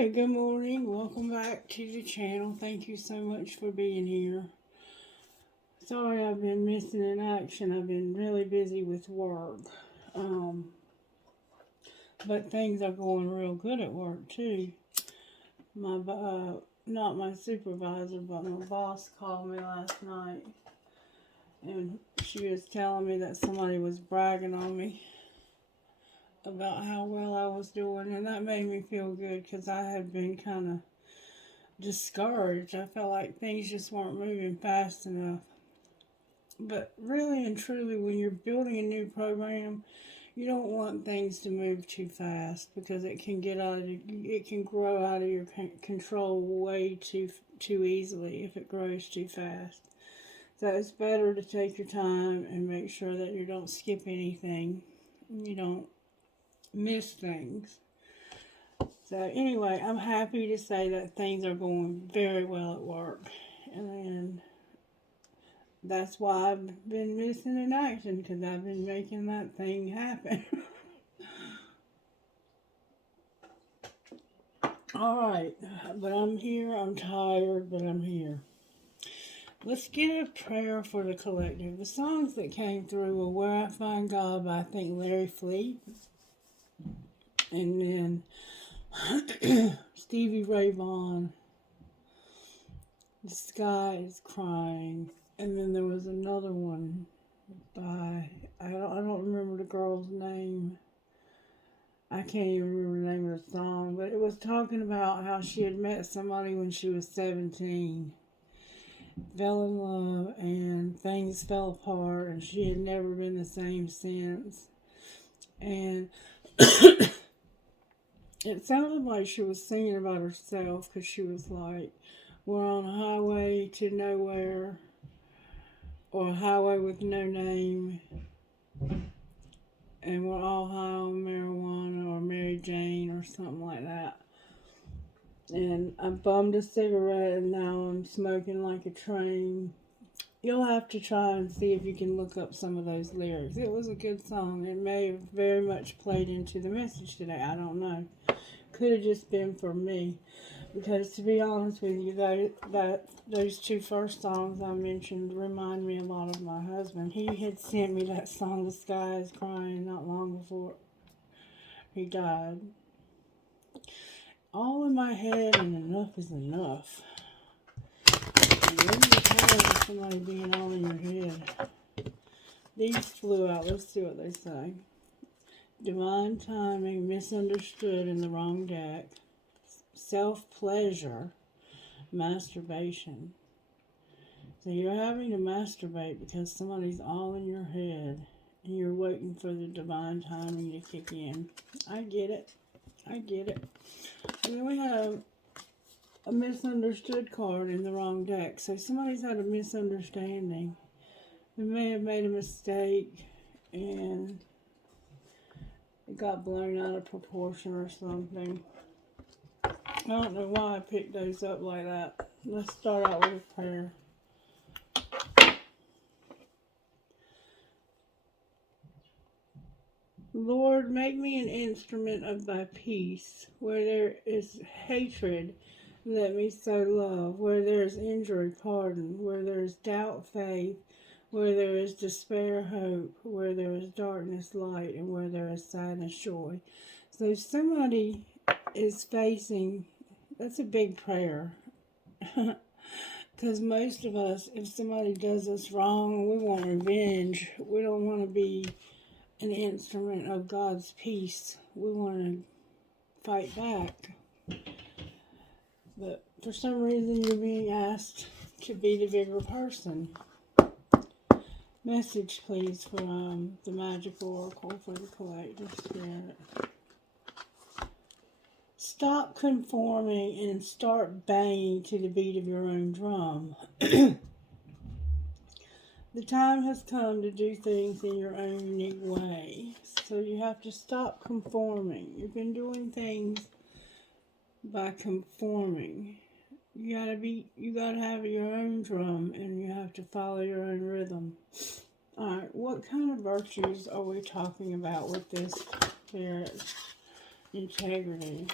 Alright, good morning. Welcome back to the channel. Thank you so much for being here. Sorry I've been missing in action. I've been really busy with work. But things are going real good at work too. Not my supervisor, but my boss called me last night. And she was telling me that somebody was bragging on me about how well I was doing, and that made me feel good because I had been kind of discouraged. I felt like things just weren't moving fast enough. But really and truly, when you're building a new program, you don't want things to move too fast because it can grow out of your control way too easily if it grows too fast. So it's better to take your time and make sure that you don't skip anything. You don't miss things. So anyway, I'm happy to say that things are going very well at work, and that's why I've been missing in action, because I've been making that thing happen. Alright, but I'm here. I'm tired, but I'm here. Let's get a prayer for the collective. The songs that came through were Where I Find God by, I think, Larry Fleet. And then Stevie Ray Vaughan, The Sky is Crying. And then there was another one by, I don't remember the girl's name. I can't even remember the name of the song, but it was talking about how she had met somebody when she was 17, fell in love, and things fell apart, and she had never been the same since. And it sounded like she was singing about herself, because she was like, we're on a highway to nowhere, or a highway with no name, and we're all high on marijuana or Mary Jane or something like that. And I bummed a cigarette, and now I'm smoking like a train. You'll have to try and see if you can look up some of those lyrics. It was a good song. It may have very much played into the message today. I don't know. Could have just been for me. Because to be honest with you, those two first songs I mentioned remind me a lot of my husband. He had sent me that song, The Sky is Crying, not long before he died. All in my head, and enough is enough. And when you're tired of somebody being all in your head. These flew out. Let's see what they say. Divine timing, misunderstood in the wrong deck. Self-pleasure, masturbation. So you're having to masturbate because somebody's all in your head and you're waiting for the divine timing to kick in. I get it. And then we have a misunderstood card in the wrong deck. So somebody's had a misunderstanding. They may have made a mistake and it got blown out of proportion or something. I don't know why I picked those up like that. Let's start out with a prayer. Lord, make me an instrument of thy peace. Where there is hatred, let me sow love. Where there is injury, pardon. Where there is doubt, faith. Where there is despair, hope. Where there is darkness, light. And where there is sadness, joy. So somebody is facing, that's a big prayer. Because most of us, if somebody does us wrong, we want revenge. We don't want to be an instrument of God's peace. We want to fight back. But for some reason, you're being asked to be the bigger person. Message, please, from the Magical Oracle for the Collective Spirit. Stop conforming and start banging to the beat of your own drum. The time has come to do things in your own unique way. So you have to stop conforming. You've been doing things by conforming. You gotta have your own drum, and you have to follow your own rhythm. Alright, what kind of virtues are we talking about with this spirit? Integrity.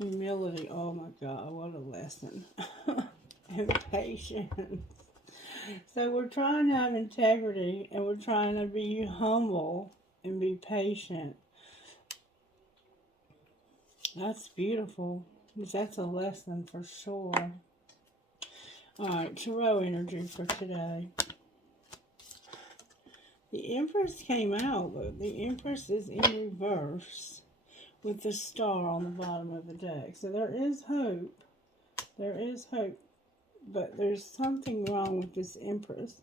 humility. Oh my God, what a lesson. And patience. So we're trying to have integrity, and we're trying to be humble and be patient. That's beautiful. That's a lesson for sure. Alright, tarot energy for today. The Empress came out, but the Empress is in reverse with the star on the bottom of the deck. So there is hope. There is hope. But there's something wrong with this Empress.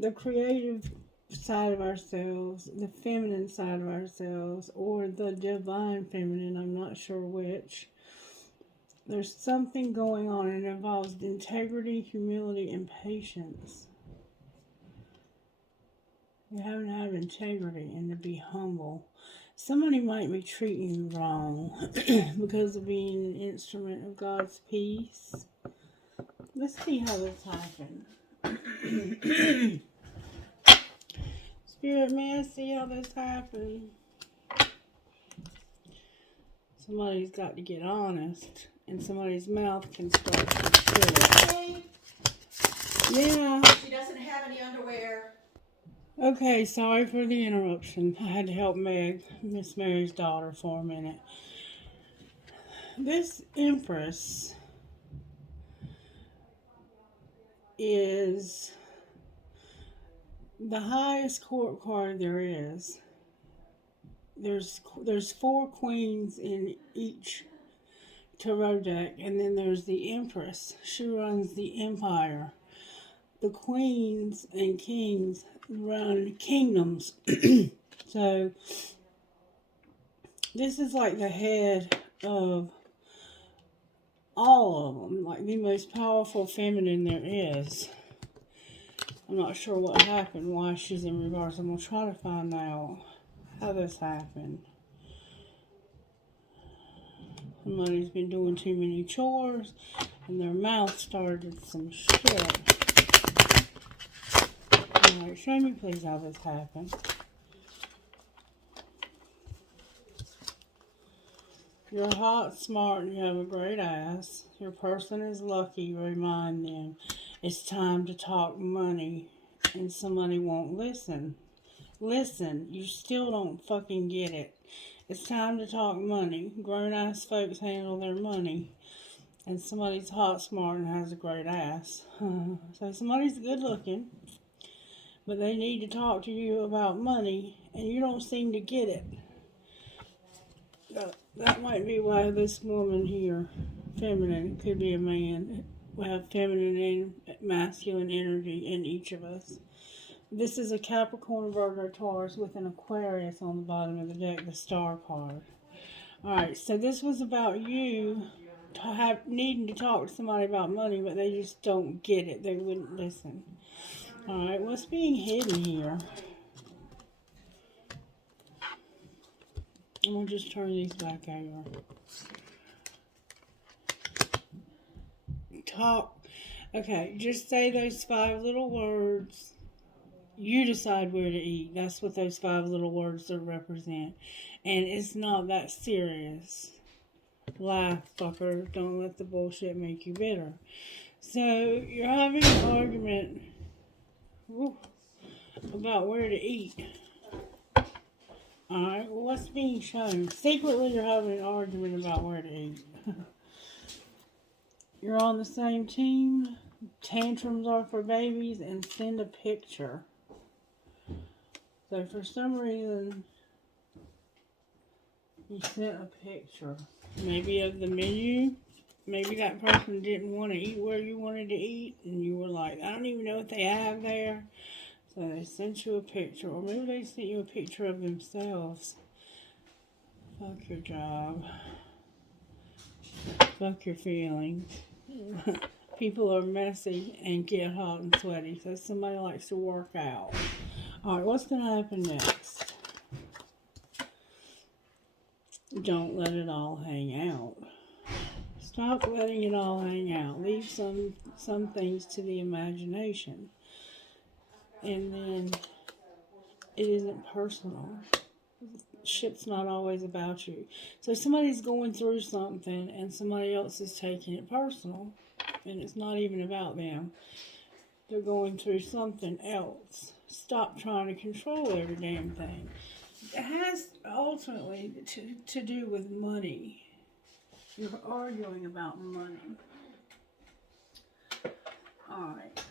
The creative side of ourselves, the feminine side of ourselves, or the divine feminine, I'm not sure which. There's something going on, and it involves integrity, humility, and patience. You have to have integrity and to be humble. Somebody might be treating you wrong because of being an instrument of God's peace. Let's see how this happened. Spirit, may I see how this happened? Somebody's got to get honest, and somebody's mouth can start to fill. Yeah. She doesn't have any underwear. Okay, sorry for the interruption. I had to help Meg, Miss Mary's daughter, for a minute. This Empress is the highest court card there is. There's 4 queens in each tarot deck, and then there's the Empress. She runs the empire. The queens and kings run kingdoms. So this is like the head of all of them, like the most powerful feminine there is. I'm not sure what happened, why she's in reverse. I'm going to try to find out how this happened. Somebody's been doing too many chores, and their mouth started some shit. Alright, show me please how this happened. You're hot, smart, and you have a great ass. Your person is lucky. Remind them it's time to talk money, and somebody won't listen. Listen, you still don't fucking get it. It's time to talk money. Grown-ass folks handle their money. And somebody's hot, smart, and has a great ass. So somebody's good looking, but they need to talk to you about money, and you don't seem to get it. That might be why this woman here, feminine, could be a man. We have feminine and masculine energy in each of us. This is a Capricorn, Virgo, Taurus with an Aquarius on the bottom of the deck, the star card. Alright, so this was about you needing to talk to somebody about money, but they just don't get it. They wouldn't listen. Alright, what's being hidden here? I'm going to just turn these back over. Talk. Okay, just say those 5 little words. You decide where to eat. That's what those 5 little words represent. And it's not that serious. Laugh, fucker. Don't let the bullshit make you bitter. So, you're having an argument about where to eat. Alright, well, what's being shown? Secretly, you're having an argument about where to eat. You're on the same team. Tantrums are for babies, and send a picture. So, for some reason, you sent a picture. Maybe of the menu. Maybe that person didn't want to eat where you wanted to eat, and you were like, I don't even know what they have there. So they sent you a picture, or maybe they sent you a picture of themselves. Fuck your job. Fuck your feelings. People are messy and get hot and sweaty, so somebody likes to work out. Alright, what's going to happen next? Don't let it all hang out. Stop letting it all hang out. Leave some things to the imagination. And then it isn't personal. shit's not always about you. So somebody's going through something and somebody else is taking it personal, and it's not even about them. They're going through something else. Stop trying to control every damn thing. It has ultimately to do with money. You're arguing about money. Alright.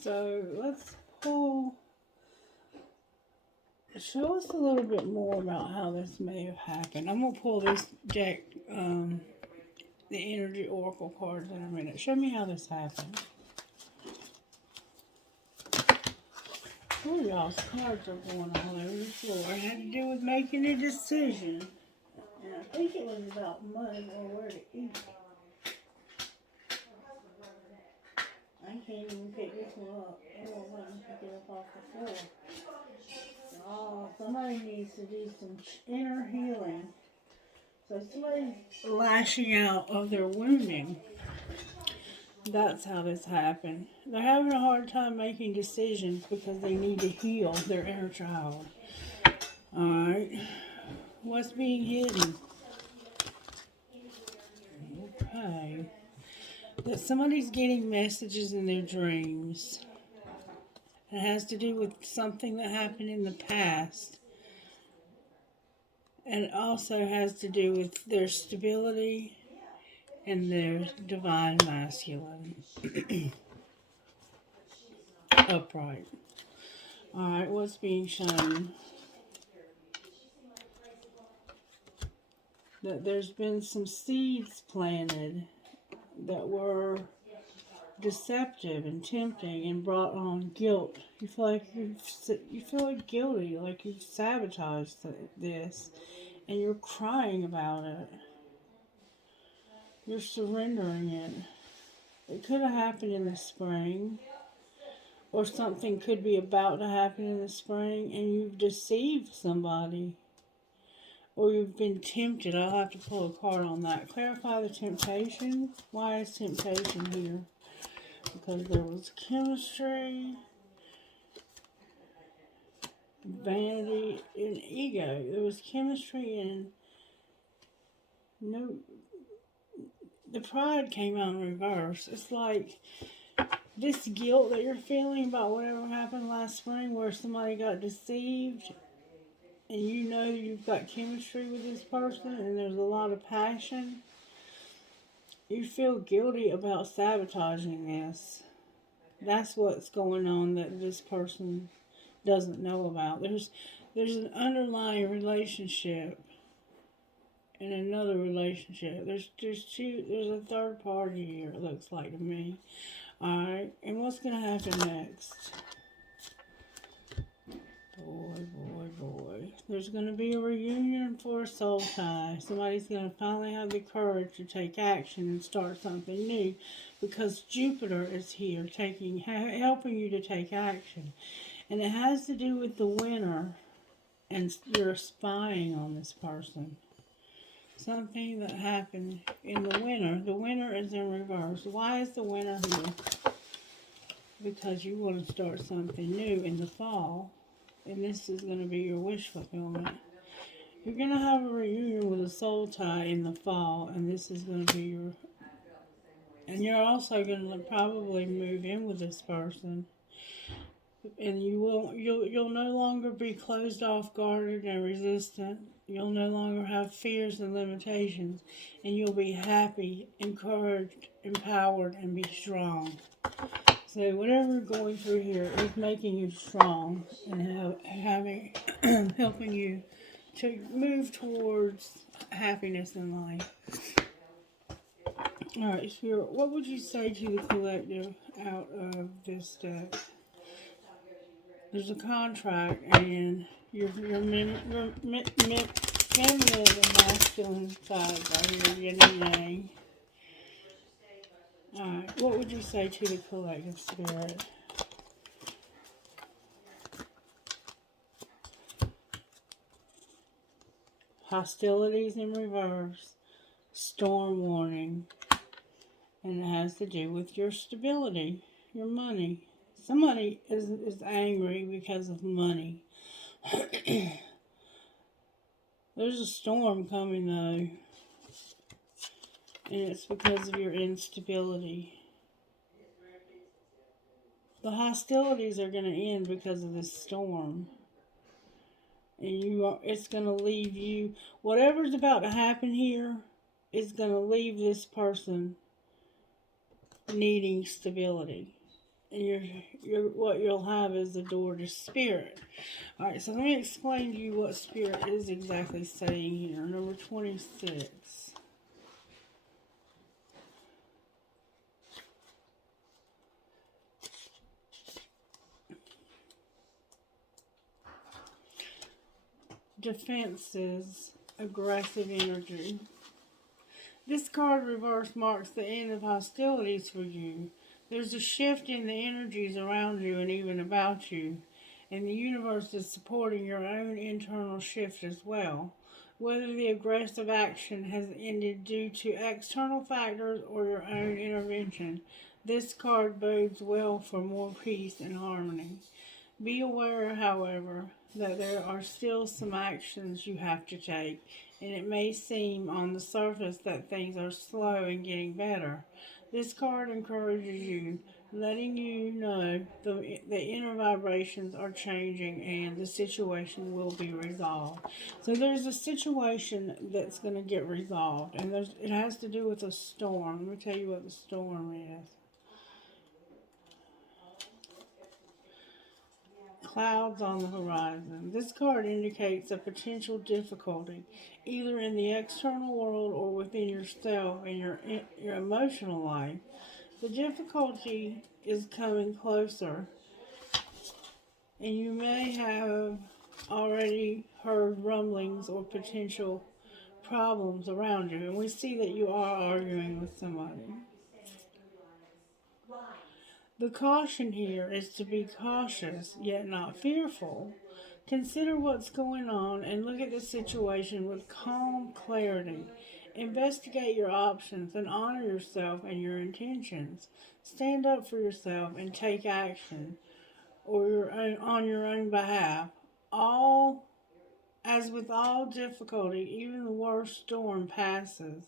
So let's pull. Show us a little bit more about how this may have happened. I'm going to pull this deck, the Energy Oracle cards in a minute. Show me how this happened. Oh, y'all's cards are going all over the floor. It had to do with making a decision. And I think it was about money or where to eat. I can't even pick this one up. I won't let me pick it up off the floor. Oh, somebody needs to do some inner healing. So somebody's lashing out of their wounding. That's how this happened. They're having a hard time making decisions because they need to heal their inner child. Alright. What's being hidden? Okay. That somebody's getting messages in their dreams. It has to do with something that happened in the past. And it also has to do with their stability and their divine masculine. Upright. Alright, what's being shown? That there's been some seeds planted that were deceptive and tempting and brought on guilt. You feel like guilty, like you've sabotaged this, and you're crying about it. You're surrendering it. It could have happened in the spring, or something could be about to happen in the spring, and you've deceived somebody, or you've been tempted. I'll have to pull a card on that. Clarify the temptation. Why is temptation here? Because there was chemistry, vanity, and ego. There was chemistry and no. The pride came out in reverse. It's like this guilt that you're feeling about whatever happened last spring where somebody got deceived and you know you've got chemistry with this person and there's a lot of passion. You feel guilty about sabotaging this. That's what's going on that this person doesn't know about. There's an underlying relationship in another relationship. There's a third party here, it looks like to me. Alright, and what's gonna happen next? Boy. There's gonna be a reunion for a soul tie. Somebody's gonna finally have the courage to take action and start something new because Jupiter is here helping you to take action. And it has to do with the winter and you're spying on this person. Something that happened in the winter. The winter is in reverse. Why is the winter here? Because you want to start something new in the fall. And this is going to be your wish fulfillment. You're going to have a reunion with a soul tie in the fall. And this is going to be your... And you're also going to probably move in with this person. And you'll no longer be closed off, guarded, and resistant. You'll no longer have fears and limitations, and you'll be happy, encouraged, empowered, and be strong. So whatever you're going through here is making you strong and helping you to move towards happiness in life. All right, Spirit, what would you say to the collective out of this deck? There's a contract, and your feminine and masculine sides right here, yin and yang. Alright, what would you say to the collective, Spirit? Hostilities in reverse, storm warning, and it has to do with your stability, your money. Somebody is angry because of money. There's a storm coming though, and it's because of your instability. The hostilities are going to end because of this storm. And it's going to leave you, whatever's about to happen here is going to leave this person needing stability. And what you'll have is the door to spirit. Alright, so let me explain to you what spirit is exactly saying here. Number 26. Defenses, aggressive energy. This card reverse marks the end of hostilities for you. There's a shift in the energies around you and even about you, and the universe is supporting your own internal shift as well. Whether the aggressive action has ended due to external factors or your own intervention, this card bodes well for more peace and harmony. Be aware, however, that there are still some actions you have to take, and it may seem on the surface that things are slow in getting better. This card encourages you, letting you know the inner vibrations are changing and the situation will be resolved. So there's a situation that's going to get resolved, and it has to do with a storm. Let me tell you what the storm is. Clouds on the horizon. This card indicates a potential difficulty, either in the external world or within yourself and your emotional life. The difficulty is coming closer, and you may have already heard rumblings or potential problems around you. And we see that you are arguing with somebody. The caution here is to be cautious, yet not fearful. Consider what's going on and look at the situation with calm clarity. Investigate your options and honor yourself and your intentions. Stand up for yourself and take action on your own behalf. As with all difficulty, even the worst storm passes.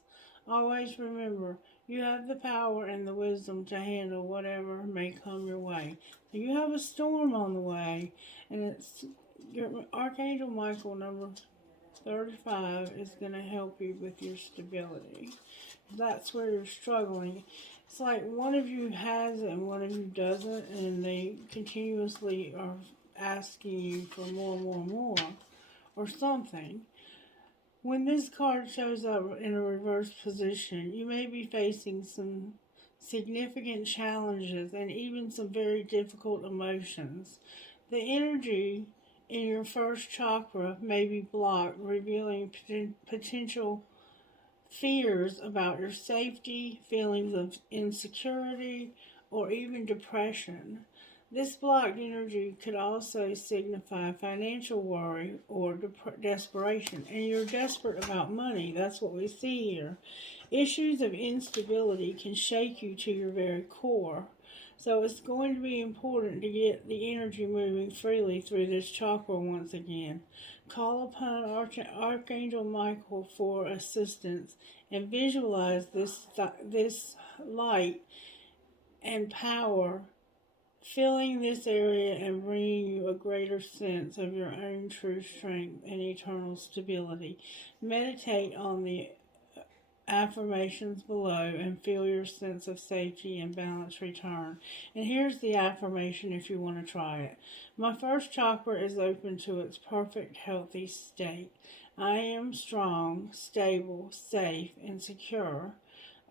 Always remember, you have the power and the wisdom to handle whatever may come your way. You have a storm on the way, and it's your Archangel Michael number 35 is going to help you with your stability. That's where you're struggling. It's like one of you has it and one of you doesn't, and they continuously are asking you for more, or something. When this card shows up in a reverse position, you may be facing some significant challenges and even some very difficult emotions. The energy in your first chakra may be blocked, revealing potential fears about your safety, feelings of insecurity, or even depression. This blocked energy could also signify financial worry or desperation. And you're desperate about money. That's what we see here. Issues of instability can shake you to your very core. So it's going to be important to get the energy moving freely through this chakra once again. Call upon Archangel Michael for assistance and visualize this light and power filling this area and bringing you a greater sense of your own true strength and eternal stability. Meditate on the affirmations below and feel your sense of safety and balance return. And here's the affirmation if you want to try it. My first chakra is open to its perfect healthy state. I am strong, stable, safe, and secure.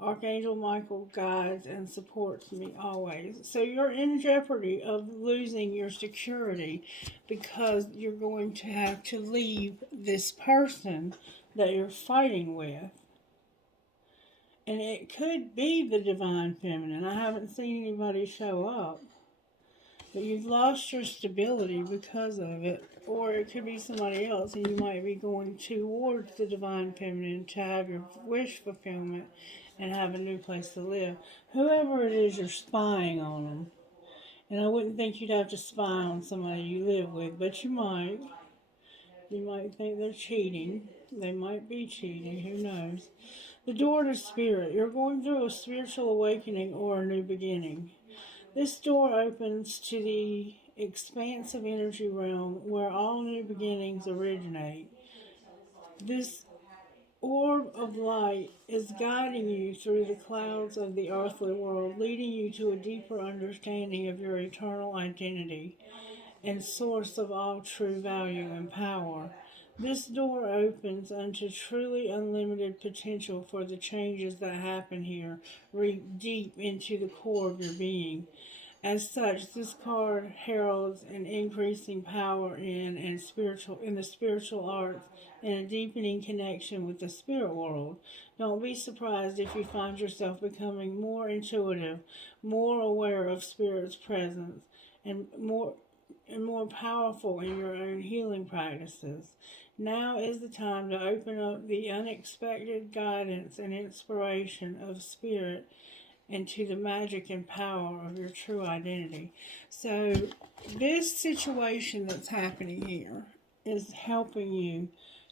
Archangel Michael guides and supports me always. So you're in jeopardy of losing your security because you're going to have to leave this person that you're fighting with. And it could be the divine feminine. I haven't seen anybody show up. But you've lost your stability because of it. Or it could be somebody else, and you might be going towards the divine feminine to have your wish fulfillment and have a new place to live. Whoever it is, you're spying on them. And I wouldn't think you'd have to spy on somebody you live with, but you might. You might think they're cheating. They might be cheating. Who knows? The door to spirit. You're going through a spiritual awakening or a new beginning. This door opens to the expansive energy realm where all new beginnings originate. This orb of light is guiding you through the clouds of the earthly world, leading you to a deeper understanding of your eternal identity and source of all true value and power. This door opens unto truly unlimited potential for the changes that happen here, deep into the core of your being. As such, this card heralds an increasing power in the spiritual arts and a deepening connection with the spirit world. Don't be surprised if you find yourself becoming more intuitive, more aware of spirit's presence, and more powerful in your own healing practices. Now is the time to open up the unexpected guidance and inspiration of spirit and to the magic and power of your true identity. So, this situation that's happening here is helping you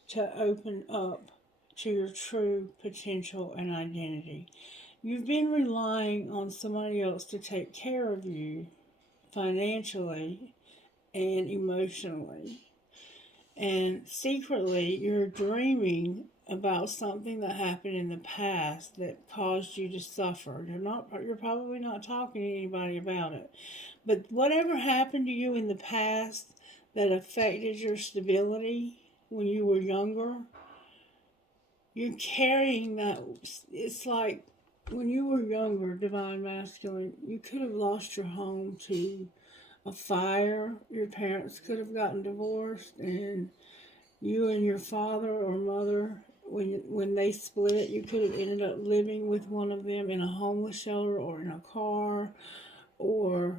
to open up to your true potential and identity. You've been relying on somebody else to take care of you financially and emotionally. And secretly, you're dreaming about something that happened in the past that caused you to suffer. You're probably not talking to anybody about it. But whatever happened to you in the past that affected your stability when you were younger, you're carrying that. It's like when you were younger, divine masculine, you could have lost your home to a fire. Your parents could have gotten divorced, and you and your father or mother, when they split, you could have ended up living with one of them in a homeless shelter or in a car or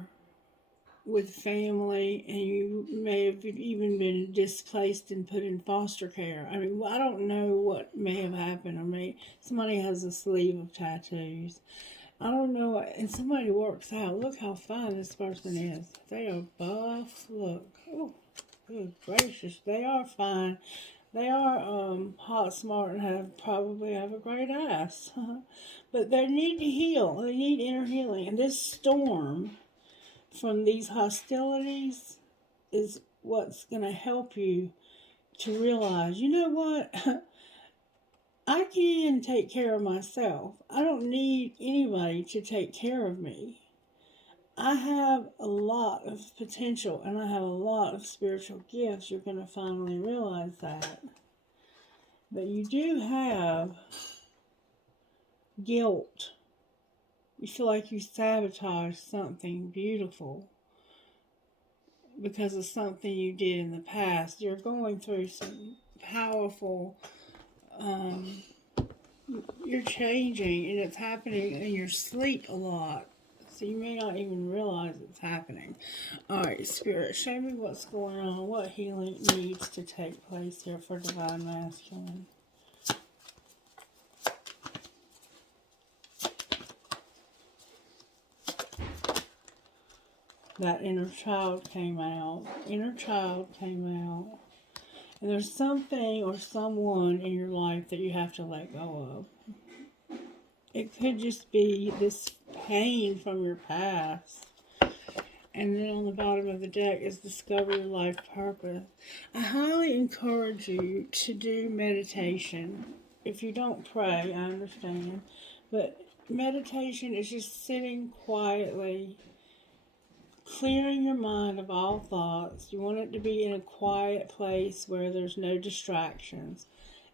with family, and you may have even been displaced and put in foster care. I mean, I don't know what may have happened, or somebody has a sleeve of tattoos. I don't know, and somebody works out. Look how fine this person is. They are buff. Look. Oh, good gracious. They are fine. They are hot, smart, and probably have a great ass. But they need to heal. They need inner healing. And this storm from these hostilities is what's going to help you to realize, you know what? I can take care of myself. I don't need anybody to take care of me. I have a lot of potential and I have a lot of spiritual gifts. You're going to finally realize that. But you do have guilt. You feel like you sabotaged something beautiful because of something you did in the past. You're going through some powerful, you're changing, and it's happening in your sleep a lot. So you may not even realize it's happening. Alright, Spirit, show me what's going on, what healing needs to take place here for Divine Masculine. That inner child came out. Inner child came out. And there's something or someone in your life that you have to let go of. It could just be this pain from your past. And then on the bottom of the deck is discover your life purpose. I highly encourage you to do meditation. If you don't pray, I understand. But meditation is just sitting quietly, clearing your mind of all thoughts. You want it to be in a quiet place where there's no distractions.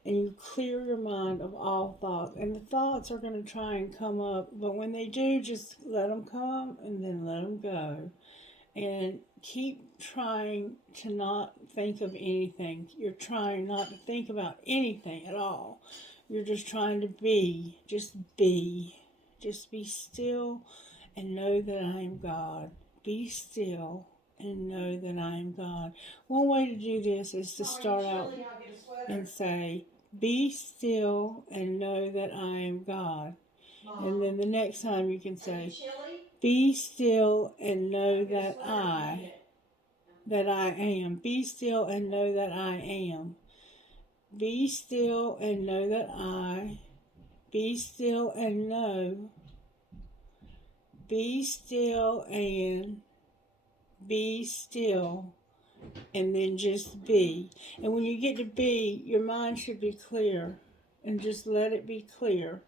And you clear your mind of all thoughts. And the thoughts are going to try and come up. But when they do, just let them come and then let them go. And keep trying to not think of anything. You're trying not to think about anything at all. You're just trying to be. Just be. Just be still and know that I am God. Be still and know that I am God. One way to do this is to start out and say, be still and know that I am God. And then the next time you can say, be still and know that I that I am. Be still and know that I am. Be still and know that I. Be still and know. Be still and be still. And then just be. And when you get to be, your mind should be clear. And just let it be clear.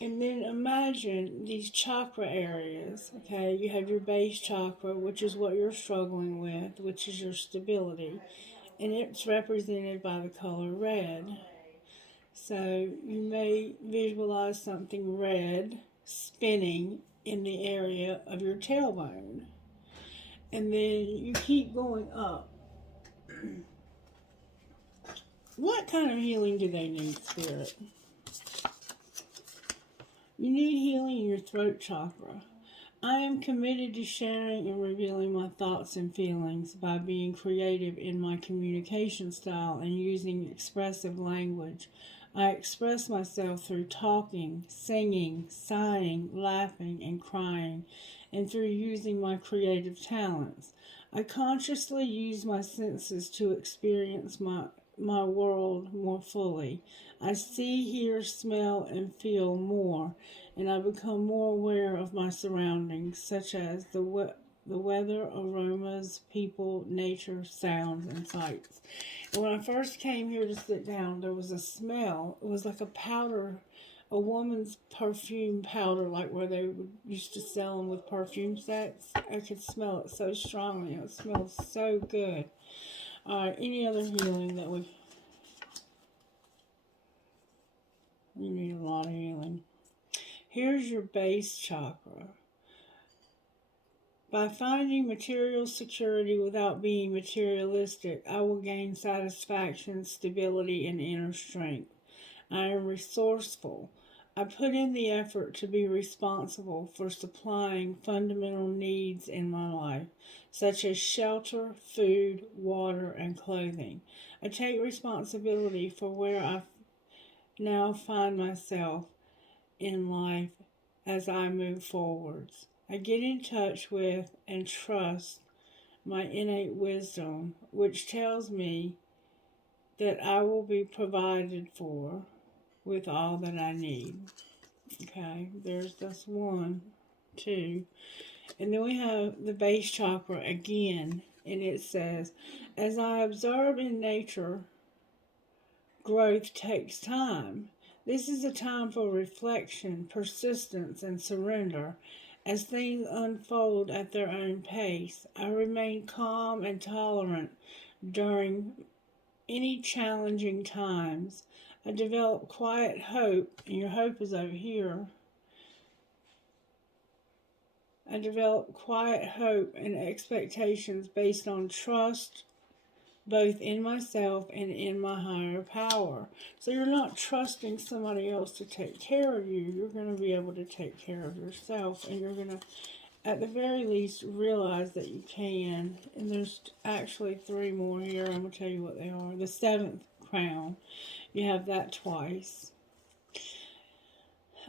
And then imagine these chakra areas. Okay, you have your base chakra, which is what you're struggling with, which is your stability. And it's represented by the color red. So you may visualize something red spinning in the area of your tailbone. And then you keep going up. What kind of healing do they need, Spirit? You need healing in your throat chakra. I am committed to sharing and revealing my thoughts and feelings by being creative in my communication style and using expressive language. I express myself through talking, singing, sighing, laughing, and crying, and through using my creative talents. I consciously use my senses to experience my world more fully. I see, hear, smell, and feel more, and I become more aware of my surroundings, such as the weather, aromas, people, nature, sounds, and sights. And when I first came here to sit down, there was a smell. It was like a powder, a woman's perfume powder, like where they used to sell them with perfume sets. I could smell it so strongly. It smells so good. All right, any other healing that we need a lot of healing. Here's your base chakra. By finding material security without being materialistic, I will gain satisfaction, stability, and inner strength. I am resourceful. I put in the effort to be responsible for supplying fundamental needs in my life, such as shelter, food, water, and clothing. I take responsibility for where I now find myself in life as I move forwards. I get in touch with and trust my innate wisdom, which tells me that I will be provided for with all that I need. Okay, there's this 1, 2. And then we have the base chakra again, and it says, as I observe in nature, growth takes time. This is a time for reflection, persistence, and surrender. As things unfold at their own pace, I remain calm and tolerant during any challenging times. I develop quiet hope, and your hope is over here. I develop quiet hope and expectations based on trust, both in myself and in my higher power. So you're not trusting somebody else to take care of you. You're going to be able to take care of yourself, and you're going to, at the very least, realize that you can. And there's actually 3 more here. I'm going to tell you what they are. The 7th crown, you have that twice.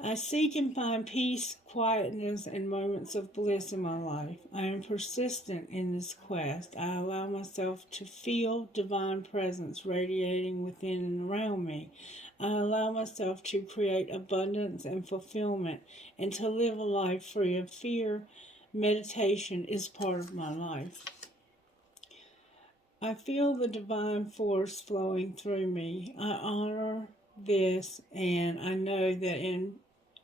I seek and find peace, quietness, and moments of bliss in my life. I am persistent in this quest. I allow myself to feel divine presence radiating within and around me. I allow myself to create abundance and fulfillment and to live a life free of fear. Meditation is part of my life. I feel the divine force flowing through me. I honor this, and I know that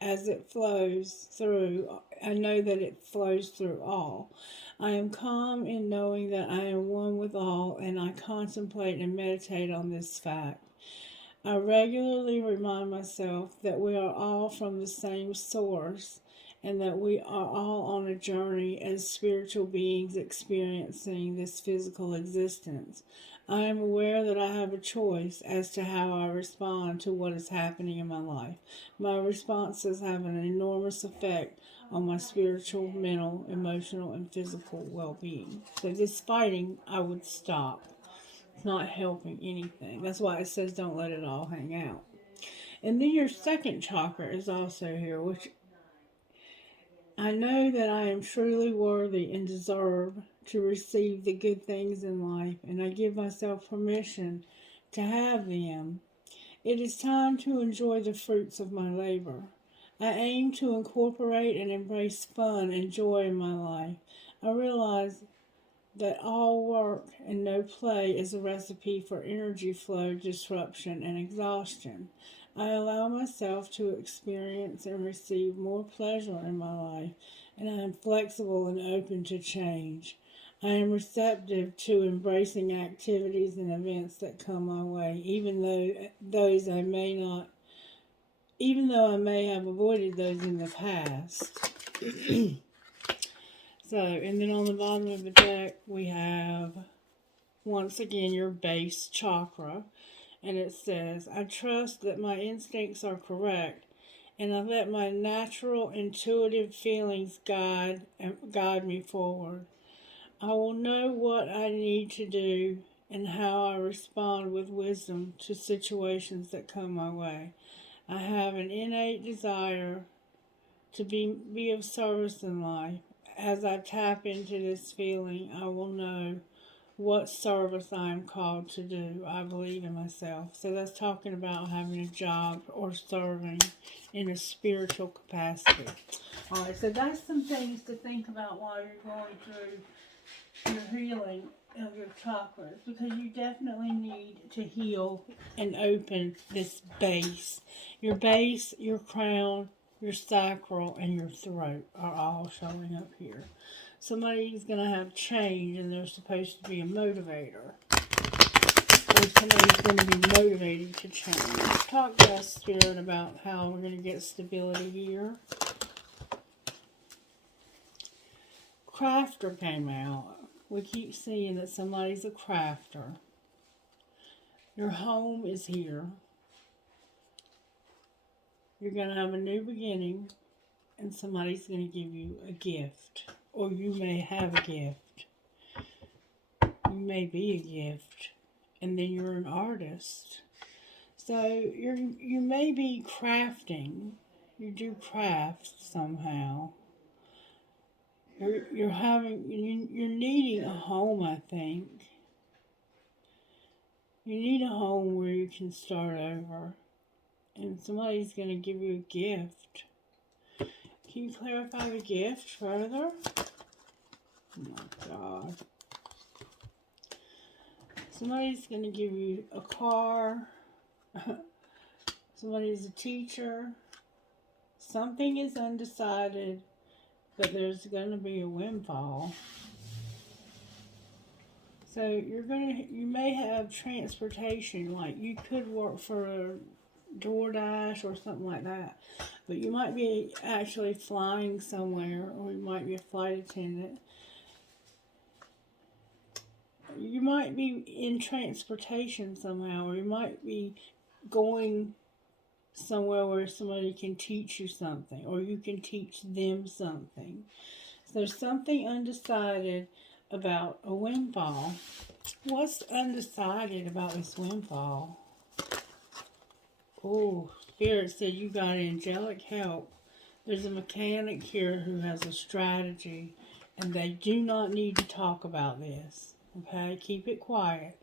as it flows through, I know that it flows through all. I am calm in knowing that I am one with all, and I contemplate and meditate on this fact. I regularly remind myself that we are all from the same source, and that we are all on a journey as spiritual beings experiencing this physical existence. I am aware that I have a choice as to how I respond to what is happening in my life. My responses have an enormous effect on my spiritual, mental, emotional, and physical well-being. So this fighting, I would stop. It's not helping anything. That's why it says don't let it all hang out. And then your 2nd chakra is also here, which I know that I am truly worthy and deserve to receive the good things in life, and I give myself permission to have them. It is time to enjoy the fruits of my labor. I aim to incorporate and embrace fun and joy in my life. I realize that all work and no play is a recipe for energy flow disruption and exhaustion. I allow myself to experience and receive more pleasure in my life, and I am flexible and open to change. I am receptive to embracing activities and events that come my way, even though I may have avoided those in the past. So, and then on the bottom of the deck, we have, once again, your base chakra. And it says, I trust that my instincts are correct, and I let my natural, intuitive feelings guide me forward. I will know what I need to do and how I respond with wisdom to situations that come my way. I have an innate desire to be of service in life. As I tap into this feeling, I will know what service I am called to do. I believe in myself. So that's talking about having a job or serving in a spiritual capacity. All right, so that's some things to think about while you're going through your healing of your chakras, because you definitely need to heal and open this base. Your base, your crown, your sacral, and your throat are all showing up here. Somebody's going to have change, and they're supposed to be a motivator. Or somebody's going to be motivated to change. Talk to us, Spirit, about how we're going to get stability here. Crafter came out. We keep seeing that somebody's a crafter. Your home is here. You're going to have a new beginning, and somebody's going to give you a gift. Or you may have a gift. You may be a gift. And then you're an artist. So you may be crafting. You do crafts somehow. You're needing a home, I think. You need a home where you can start over. And somebody's going to give you a gift. Can you clarify the gift further? Oh my God. Somebody's going to give you a car. Somebody's a teacher. Something is undecided, but there's going to be a windfall. So you may have transportation, like you could work for a DoorDash or something like that, but you might be actually flying somewhere, or you might be a flight attendant. You might be in transportation somehow, or you might be going somewhere where somebody can teach you something, or you can teach them something. So there's something undecided about a windfall. What's undecided about this windfall? Oh, Spirit said you got angelic help. There's a mechanic here who has a strategy, and they do not need to talk about this. Okay, keep it quiet.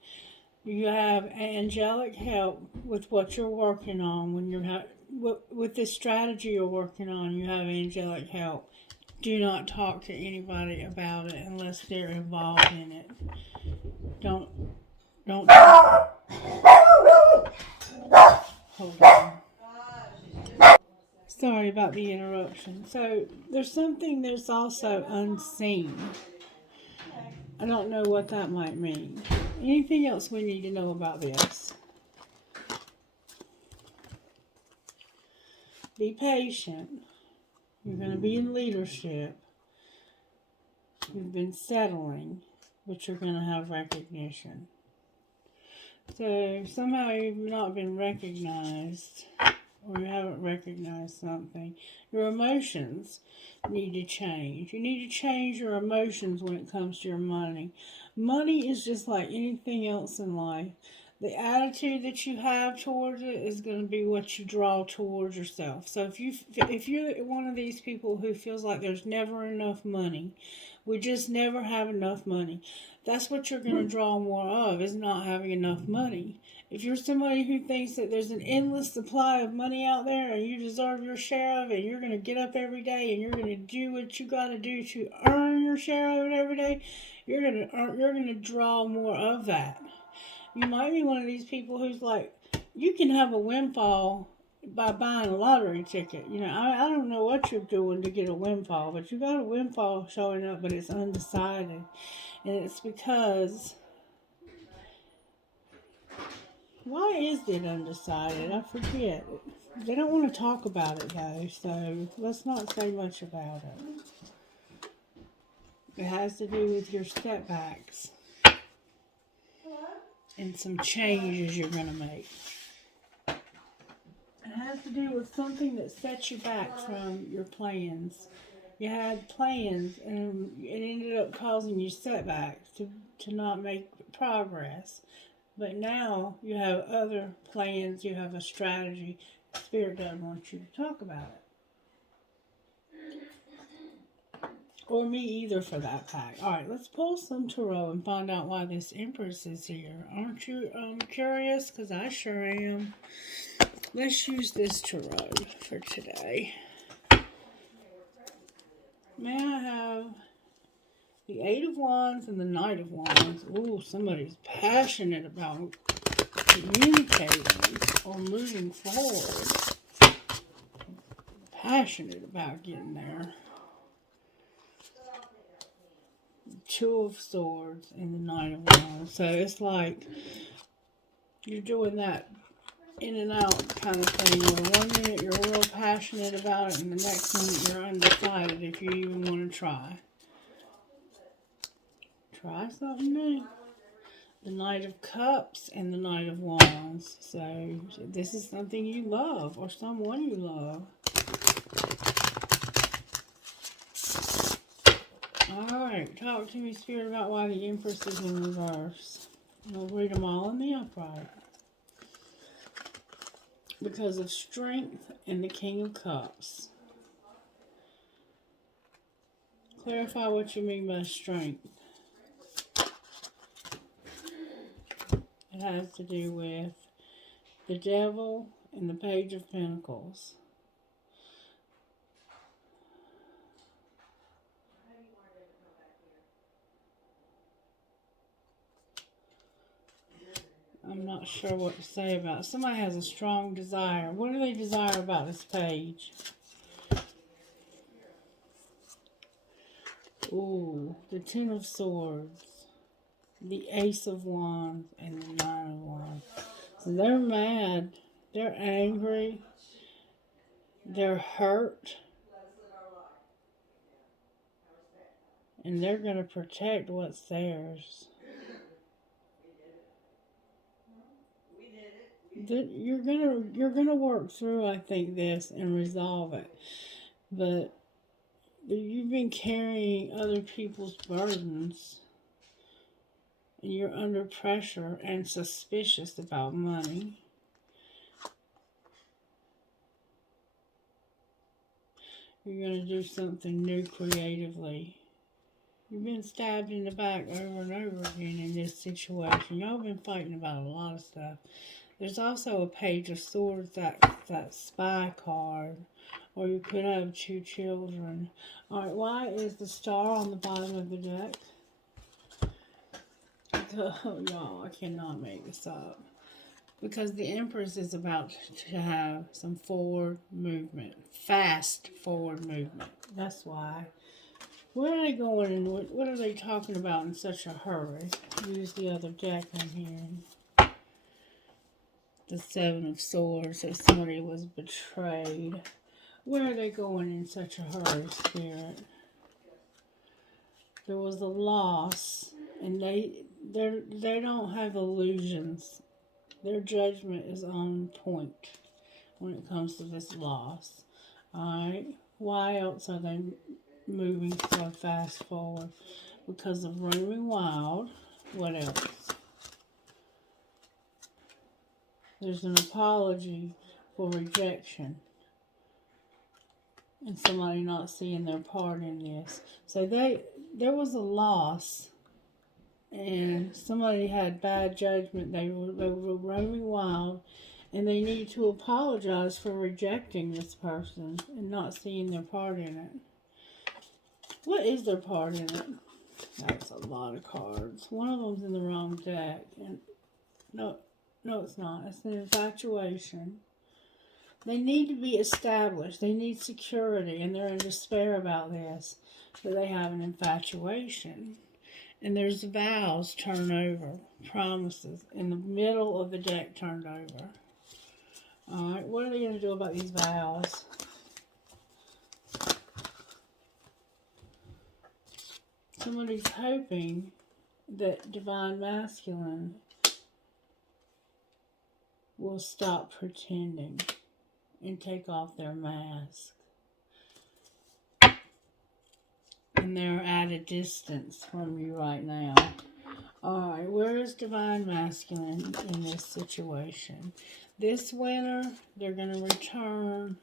You have angelic help with what you're working on. When you're with this strategy you're working on, you have angelic help. Do not talk to anybody about it unless they're involved in it. Don't. Hold on. Sorry about the interruption. So there's also unseen. I don't know what that might mean. Anything else we need to know about this? Be patient. You're going to be in leadership. You've been settling, but you're going to have recognition. So somehow you've not been recognized, or you haven't recognized something. Your emotions need to change. You need to change your emotions when it comes to your money. Money is just like anything else in life. The attitude that you have towards it is going to be what you draw towards yourself. So if you're one of these people who feels like there's never enough money, we just never have enough money, that's what you're going to draw more of, is not having enough money. If you're somebody who thinks that there's an endless supply of money out there and you deserve your share of it, and you're going to get up every day and you're going to do what you got to do to earn your share of it every day, you're going to draw more of that. You might be one of these people who's like, you can have a windfall by buying a lottery ticket. You know, I don't know what you're doing to get a windfall, but you got a windfall showing up, but it's undecided. And it's because, why is it undecided? I forget. They don't want to talk about it though, so let's not say much about it. It has to do with your setbacks and some changes you're going to make. It has to do with something that sets you back from your plans. You had plans and it ended up causing you setbacks to not make progress. But now you have other plans, you have a strategy. Spirit doesn't want you to talk about it. Or me either, for that fact. Alright, let's pull some tarot and find out why this Empress is here. Aren't you curious? Because I sure am. Let's use this tarot for today. May I have the Eight of Wands and the Knight of Wands? Ooh, somebody's passionate about communicating or moving forward. Passionate about getting there. Two of Swords and the Knight of Wands. So it's like you're doing that in and out kind of thing, where one minute you're real passionate about it and the next minute you're undecided if you even want to try. Try something new. The Knight of Cups and the Knight of Wands. So this is something you love or someone you love. Alright, talk to me, Spirit, about why the Empress is in reverse. We'll read them all in the upright. Because of strength and the King of Cups. Clarify what you mean by strength. It has to do with the Devil and the Page of Pentacles. I'm not sure what to say about it. Somebody has a strong desire. What do they desire about this page? Ooh, the Ten of Swords, the Ace of Wands, and the Nine of Wands. So they're mad. They're angry. They're hurt. And they're going to protect what's theirs. You're gonna work through, I think, this and resolve it. But you've been carrying other people's burdens. And you're under pressure and suspicious about money. You're going to do something new creatively. You've been stabbed in the back over and over again in this situation. Y'all been fighting about a lot of stuff. There's also a Page of Swords, that spy card. Or you could have two children. Alright, why is the Star on the bottom of the deck? Oh, y'all, I cannot make this up. Because the Empress is about to have some forward movement. Fast forward movement. That's why. Where are they going and what are they talking about in such a hurry? Use the other deck I'm hearing. The Seven of Swords, that somebody was betrayed. Where are they going in such a hurry, Spirit? There was a loss, and they don't have illusions. Their judgment is on point when it comes to this loss. Alright? Why else are they moving so fast forward? Because of roaming wild. What else? There's an apology for rejection and somebody not seeing their part in this. So there was a loss, and somebody had bad judgment. They were roaming wild, and they need to apologize for rejecting this person and not seeing their part in it. What is their part in it? That's a lot of cards. One of them's in the wrong deck. And no, it's not. It's an infatuation. They need to be established. They need security, and they're in despair about this. But they have an infatuation. And there's vows turned over, promises, in the middle of the deck turned over. Alright, what are they going to do about these vows? Somebody's hoping that divine masculine will stop pretending and take off their mask. And they're at a distance from you right now. Alright, where is divine masculine in this situation? This winter, they're going to return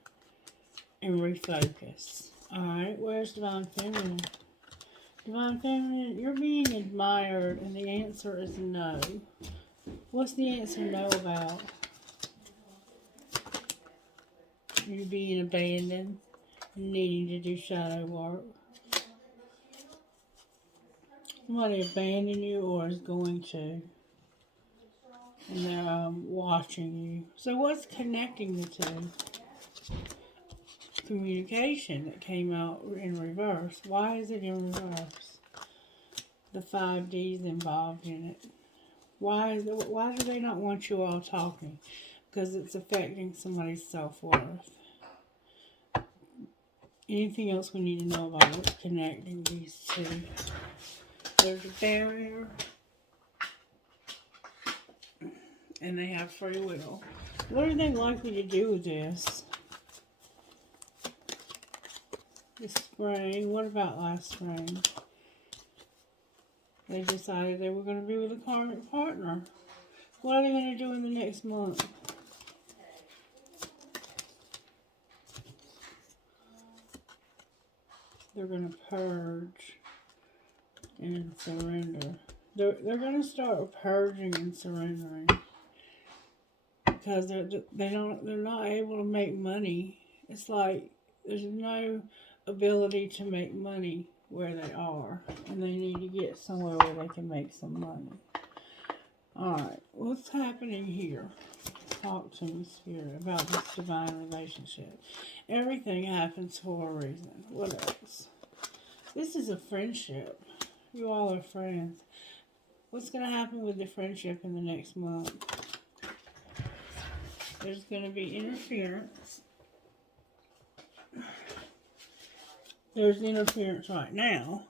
and refocus. Alright, where's divine feminine? Divine feminine, you're being admired, and the answer is no. What's the answer no about? You're being abandoned, needing to do shadow work. Somebody abandoned you or is going to. And they're watching you. So what's connecting the two? Communication that came out in reverse. Why is it in reverse? The 5D's involved in it. Why do they not want you all talking? Because it's affecting somebody's self-worth. Anything else we need to know about what's connecting these two? There's a barrier. And they have free will. What are they likely to do with this? This spring. What about last spring? They decided they were going to be with a karmic partner. What are they going to do in the next month? They're going to purge and surrender. They're going to start purging and surrendering. Because they're not able to make money. It's like there's no ability to make money where they are, and they need to get somewhere where they can make some money. Alright, what's happening here? Talk to me, Spirit, about this divine relationship. Everything happens for a reason. What else? This is a friendship. You all are friends. What's going to happen with the friendship in the next month? There's going to be interference. There's interference right now.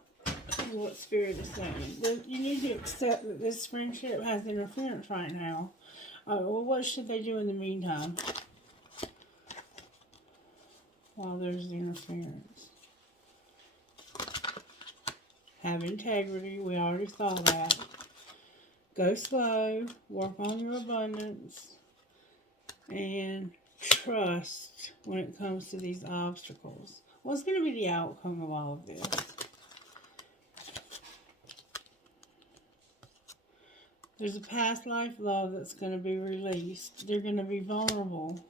What Spirit is saying. You need to accept that this friendship has interference right now. Well, what should they do in the meantime? While there's the interference. Have integrity. We already saw that. Go slow. Work on your abundance. And trust when it comes to these obstacles. What's going to be the outcome of all of this? There's a past life love that's going to be released. They're going to be vulnerable.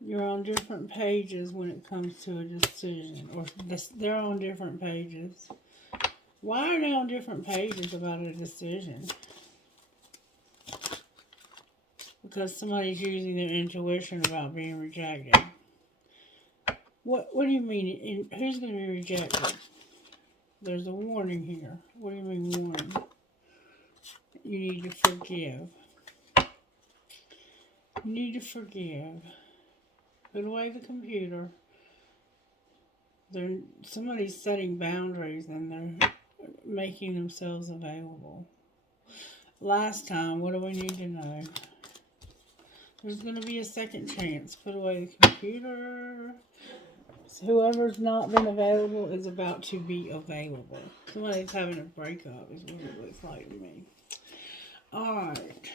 You're on different pages when it comes to a decision. Or they're on different pages. Why are they on different pages about a decision? Because somebody's using their intuition about being rejected. What do you mean? Who's going to be rejected? There's a warning here. What do you mean warning? You need to forgive. You need to forgive. Put away the computer. Somebody's setting boundaries and they're making themselves available. Last time, what do we need to know? There's going to be a second chance. Put away the computer. So whoever's not been available is about to be available. Somebody's having a breakup is what it looks like to me. Alright.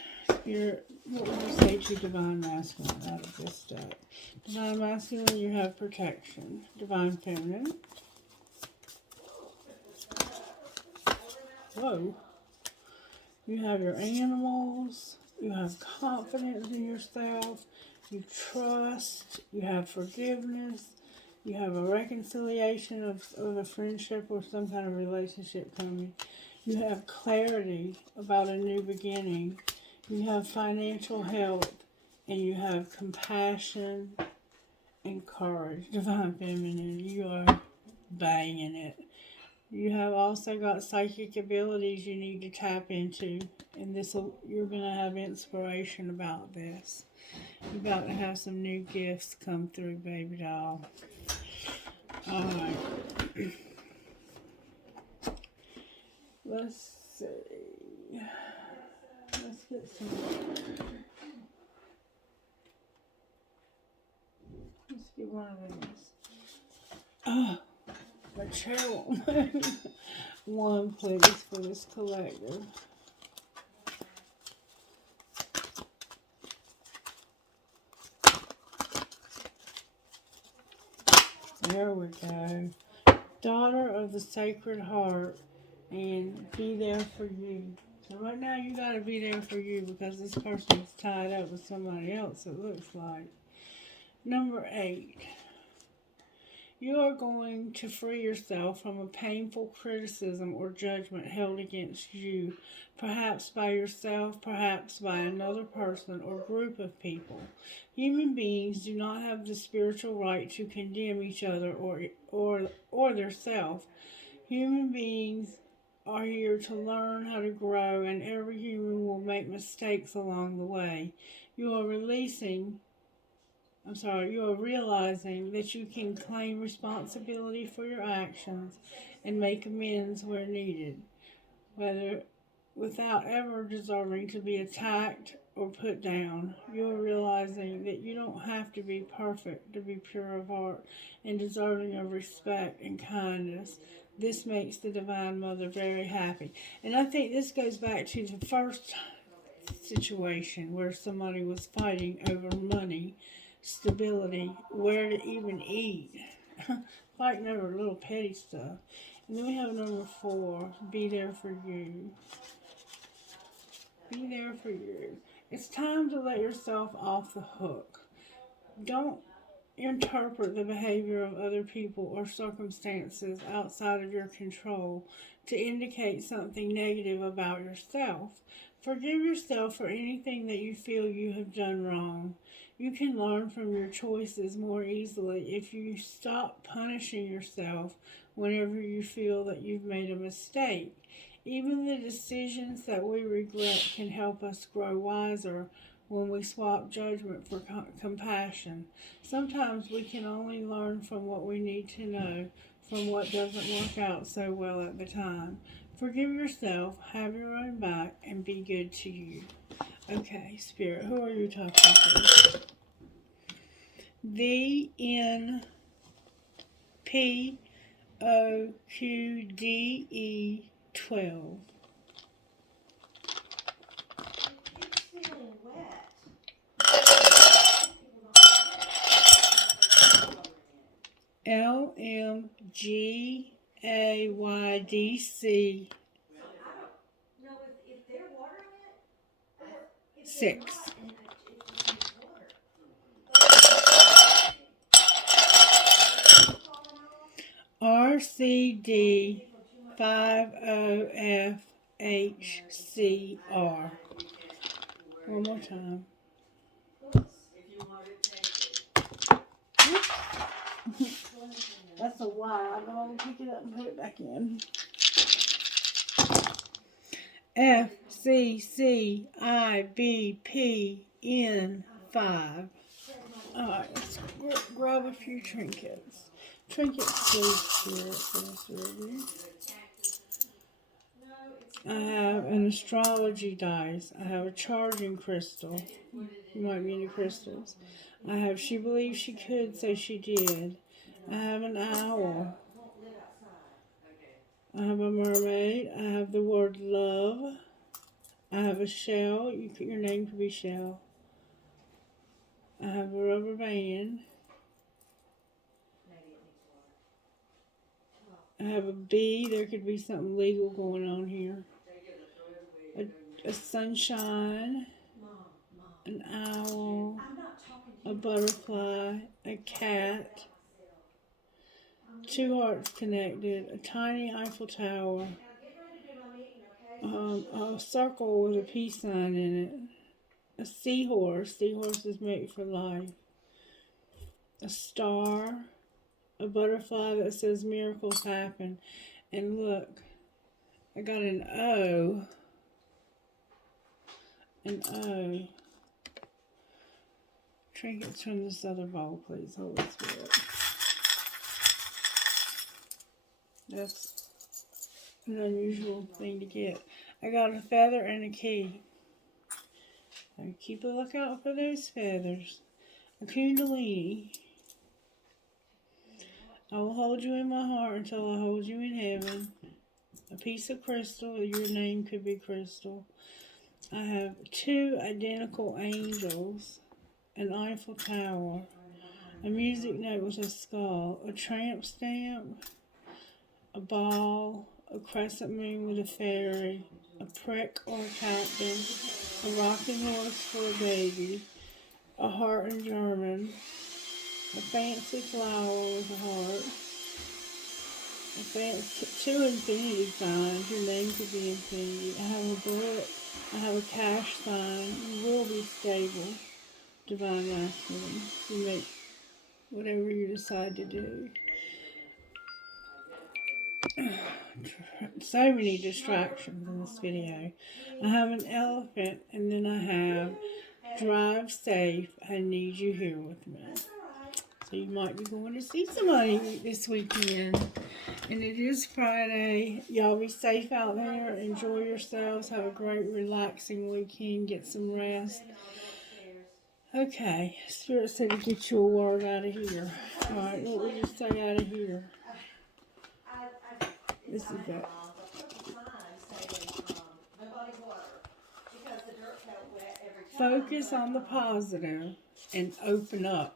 what would you say to Divine Masculine out of this deck? Divine Masculine, you have protection. Divine Feminine. Whoa. You have your animals. You have confidence in yourself. You trust. You have forgiveness. You have a reconciliation of a friendship or some kind of relationship coming. You have clarity about a new beginning. You have financial health. And you have compassion and courage. Divine Feminine, you are banging it. You have also got psychic abilities you need to tap into. And you're going to have inspiration about this. You're about to have some new gifts come through, baby doll. Alright. Let's see. Let's get some. Let's get one of these. Oh, my chair won't move. One, please, for this collective. There we go. Daughter of the Sacred Heart, and be there for you. So right now you got to be there for you because this person's tied up with somebody else, it looks like. Number 8. You are going to free yourself from a painful criticism or judgment held against you, perhaps by yourself, perhaps by another person or group of people. Human beings do not have the spiritual right to condemn each other or their self. Human beings are here to learn how to grow, and every human will make mistakes along the way. You are realizing that you can claim responsibility for your actions and make amends where needed, without ever deserving to be attacked or put down. You are realizing that you don't have to be perfect to be pure of heart and deserving of respect and kindness. This makes the Divine Mother very happy. And I think this goes back to the first situation where somebody was fighting over money, stability, where to even eat, fighting over little petty stuff. And then we have number 4, be there for you. Be there for you. It's time to let yourself off the hook. Don't interpret the behavior of other people or circumstances outside of your control to indicate something negative about yourself. Forgive yourself for anything that you feel you have done wrong. You can learn from your choices more easily if you stop punishing yourself whenever you feel that you've made a mistake. Even the decisions that we regret can help us grow wiser when we swap judgment for compassion. Sometimes we can only learn from what we need to know from what doesn't work out so well at the time. Forgive yourself, have your own back, and be good to you. Okay, Spirit, who are you talking to? The NPOQDE 12. It's feeling wet. LMGAYDC I don't know if they're watering it or if 6. they're not, and it's water. RCD 50FHCR. One more time. That's a Y. I'm going to pick it up and put it back in. FCCIBPN5. Alright, let's grab a few trinkets. Trinkets, please, Spirit, for this reading. I have an astrology dice. I have a charging crystal. You might be into crystals. I have she believed she could, so she did. I have an owl. I have a mermaid. I have the word love. I have a shell. Your name could be Shell. I have a rubber band. Maybe it needs water. I have a bee. There could be something legal going on here. A sunshine. Mom. An owl. I'm not talking to A you. butterfly. A cat. Two hearts connected. A tiny Eiffel Tower. Now get ready to do my meeting, okay? A circle with a peace sign in it. A seahorse. Seahorse is made for life. A star. A butterfly that says miracles happen. And look, I got an O. An O. Trinkets from this other bowl, please. Holy Spirit. That's an unusual thing to get. I got a feather and a key. So keep a lookout for those feathers. A kundalini. I will hold you in my heart until I hold you in heaven. A piece of crystal. Your name could be Crystal. I have two identical angels. An Eiffel Tower. A music note with a skull. A tramp stamp. A ball. A crescent moon with a fairy. A prick or a cactus. A rocking horse for a baby. A heart in German. A fancy flower with a heart. Two infinity signs. Your name could be infinity. I have a book. I have a cash sign. You will be stable. Divine masculine. You make whatever you decide to do. So many distractions in this video. I have an elephant, and then I have drive safe. I need you here with me. So you might be going to see somebody this weekend. And it is Friday. Y'all be safe out there. Enjoy yourselves. Have a great relaxing weekend. Get some rest. Okay. Spirit said to get you a word out of here. Alright, what would you say out of here? This is that. Focus on the positive and open up.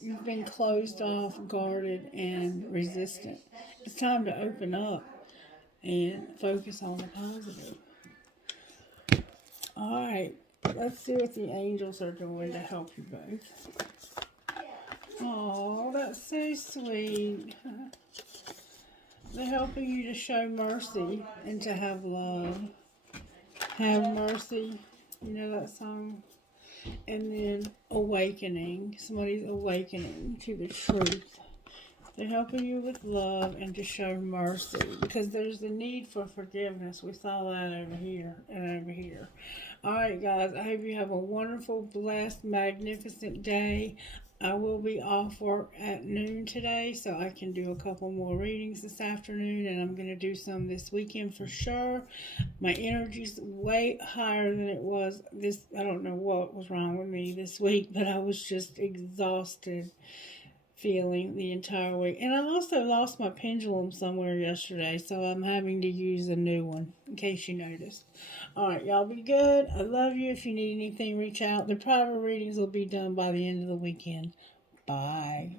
You've been closed off, guarded, and resistant. It's time to open up and focus on the positive. Alright, let's see what the angels are doing to help you both. Oh, that's so sweet. They're helping you to show mercy and to have love. Have mercy. You know that song? And then awakening. Somebody's awakening to the truth. They're helping you with love and to show mercy. Because there's the need for forgiveness. We saw that over here and over here. Alright guys, I hope you have a wonderful, blessed, magnificent day. I will be off work at noon today, so I can do a couple more readings this afternoon, and I'm going to do some this weekend for sure. My energy's way higher than it was this. I don't know what was wrong with me this week, but I was just exhausted feeling the entire week. And I also lost my pendulum somewhere yesterday, so I'm having to use a new one, in case you noticed. Alright, y'all be good. I love you. If you need anything, reach out. The private readings will be done by the end of the weekend. Bye.